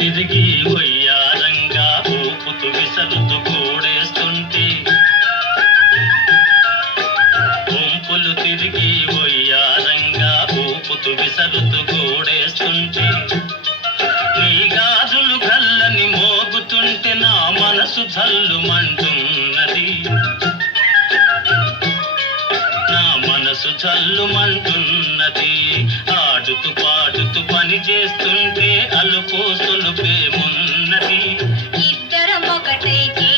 తిరిగి వయ్యారంగా ఊపుతూ విసరుతూ కూడేస్తుంటే. గుంపులు తిరిగి వయ్యారంగా ఊపుతూ విసరుతూ కూడేస్తుంటే. నీ గాజులు గల్లని మోగుతుంటే నా మనసు జల్లుమంటున్నది. నా మనసు జల్లుమంటున్నది ఉన్నది. ఆడుతూ పాడుతూ పని చేస్తుంటే అలుపు సులుపేమున్నది ఇద్దరం ఒకటైతే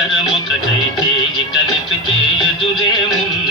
ఇద్దరం ఒకటై చేయి కలిపితే ఎదురేమున్నది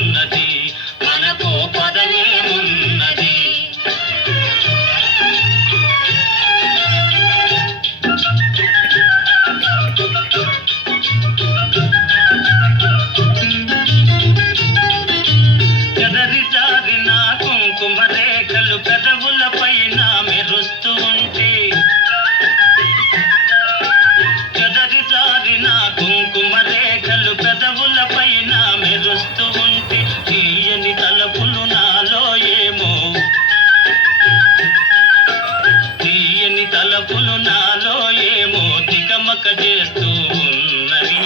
తీయని నాలో ఏమో తికమక చేస్తూ ఉన్నవి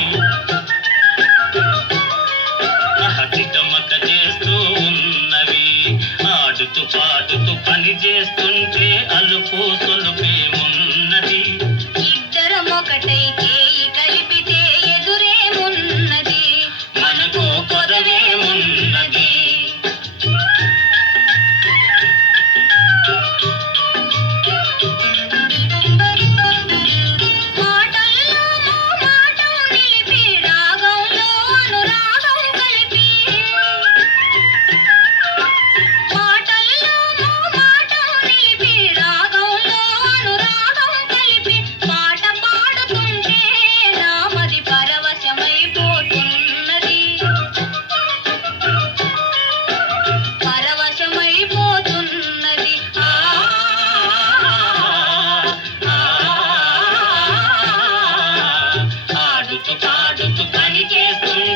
తికమక చేస్తూ ఉన్నవి ఆడుతూ పాడుతూ పని చేస్తుంటే అలుపు సొలుపేమున్నది? ఇద్దరం ఒకటైతే పని చేస్తుంది